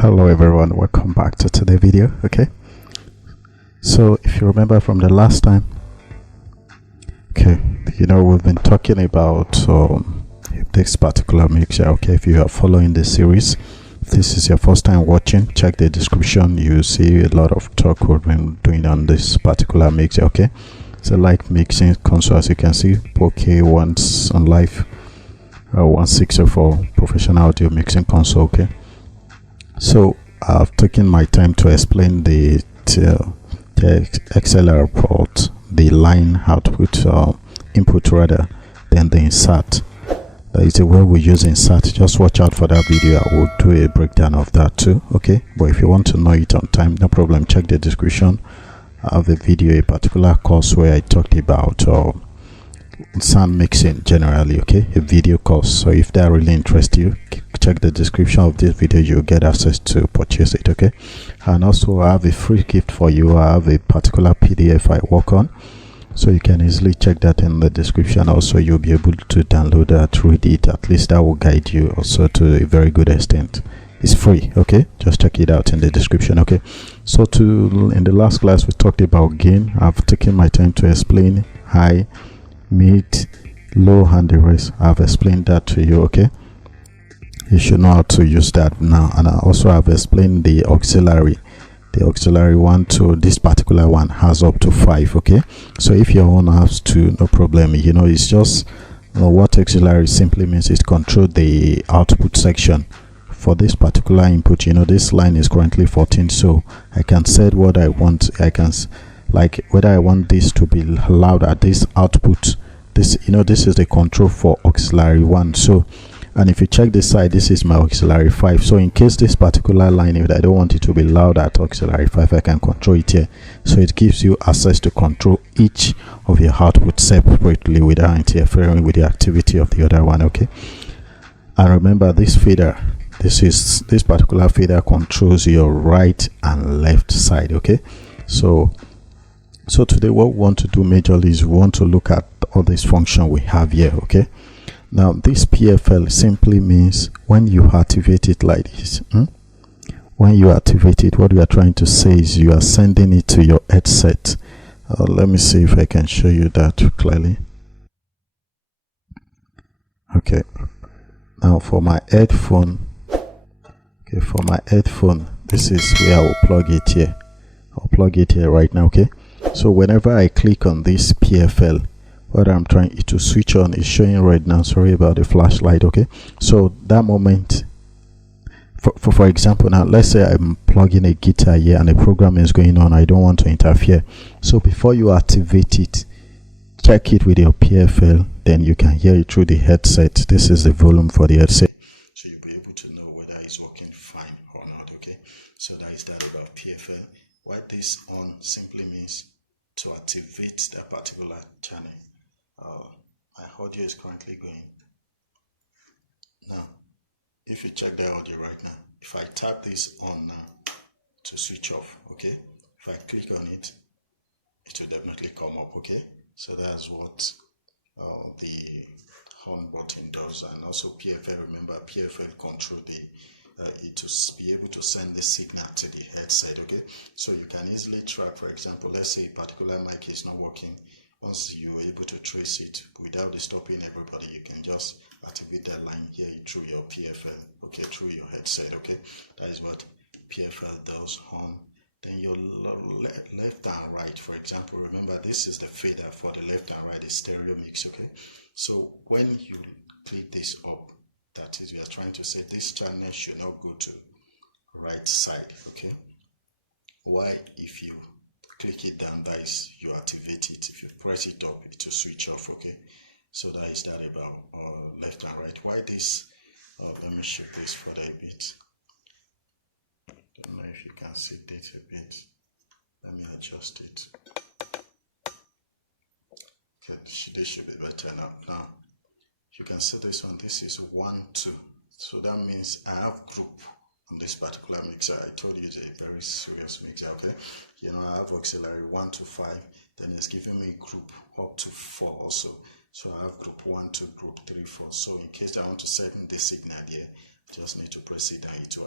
Hello everyone, welcome back to today's video. Okay, so if you remember from the last time, we've been talking about this particular mixture. Okay, if you are following the series, if this is your first time watching, check the description. You see a lot of talk we've been doing on this particular mixture. Okay, so like mixing console, as you can see, okay, once on live 164 professional audio mixing console. Okay, so I've taken my time to explain the XLR port, the line output input rather than the insert. That is the way we use insert. Just watch out for that video. I will do a breakdown of that too. Okay, but if you want to know it on time, no problem, check the description. I have a video, a particular course where I talked about sound mixing generally. Okay, a video course. So if that really interests you, check the description of this video. You'll get access to purchase it. Okay, and also I have a free gift for you. I have a particular PDF I work on, so you can easily check that in the description. Also, you'll be able to download that, read it. At least that will guide you also to a very good extent. It's free. Okay, just check it out in the description. Okay, so in the last class we talked about gain. I've taken my time to explain high, mid, low, and the rest. I've explained that to you. Okay, you should know how to use that now. And I also have explained the auxiliary. The auxiliary 1 to this particular one has up to 5. Okay, so if your own has 2, no problem. It's just what auxiliary simply means is control the output section for this particular input. This line is currently 14, so I can set what I want. I can like whether I want this to be loud at this output. This is the control for auxiliary 1. So, and if you check this side, this is my auxiliary 5. So in case this particular line, if I don't want it to be loud at auxiliary 5, I can control it here. So it gives you access to control each of your outputs separately without interfering with the activity of the other one. Okay, and remember this fader, this particular fader controls your right and left side. Okay, so today what we want to do majorly is we want to look at all this function we have here. Okay, now this PFL simply means when you activate it like this, when you activate it, what we are trying to say is you are sending it to your headset. Let me see if I can show you that clearly. Okay, now for my headphone, this is where I will plug it here. I'll plug it here right now. Okay, so whenever I click on this PFL, what I'm trying to switch on is showing right now. Sorry about the flashlight. Okay, so that moment, for example, now let's say I'm plugging a guitar here and the program is going on. I don't want to interfere. So before you activate it, check it with your PFL, then you can hear it through the headset. This is the volume for the headset, so you'll be able to know whether it's working fine or not. Okay, so that is that about PFL. What this on simply means to activate that particular channel. My audio is currently going. Now if you check the audio right now, if I tap this on now to switch off, okay, if I click on it, it will definitely come up. Okay, so that's what the home button does. And also PFL, remember PFL control it to be able to send the signal to the headset. Okay, so you can easily track, for example, let's say a particular mic is not working. Once you're able to trace it without disturbing everybody, you can just activate that line here through your PFL, okay, through your headset. Okay, that is what PFL does on. Then your left and right, for example, remember this is the fader for the left and right, the stereo mix. Okay, so when you click this up, that is, we are trying to say this channel should not go to right side. Okay, why? If you click it down, that is, you activate it. If you press it up, it will switch off. Okay, so that is that about left and right. Why this? Let me show this further a bit. Don't know if you can see it a bit. Let me adjust it. Okay, this should be better now. Now you can see this one. This is 1, 2. So that means I have group on this particular mixer. I told you it's a very serious mixer. Okay, I have auxiliary 1 to 5. Then it's giving me group up to 4 also. So I have group 1 to group 3, 4. So in case I want to send the signal here, I just need to press it down. It will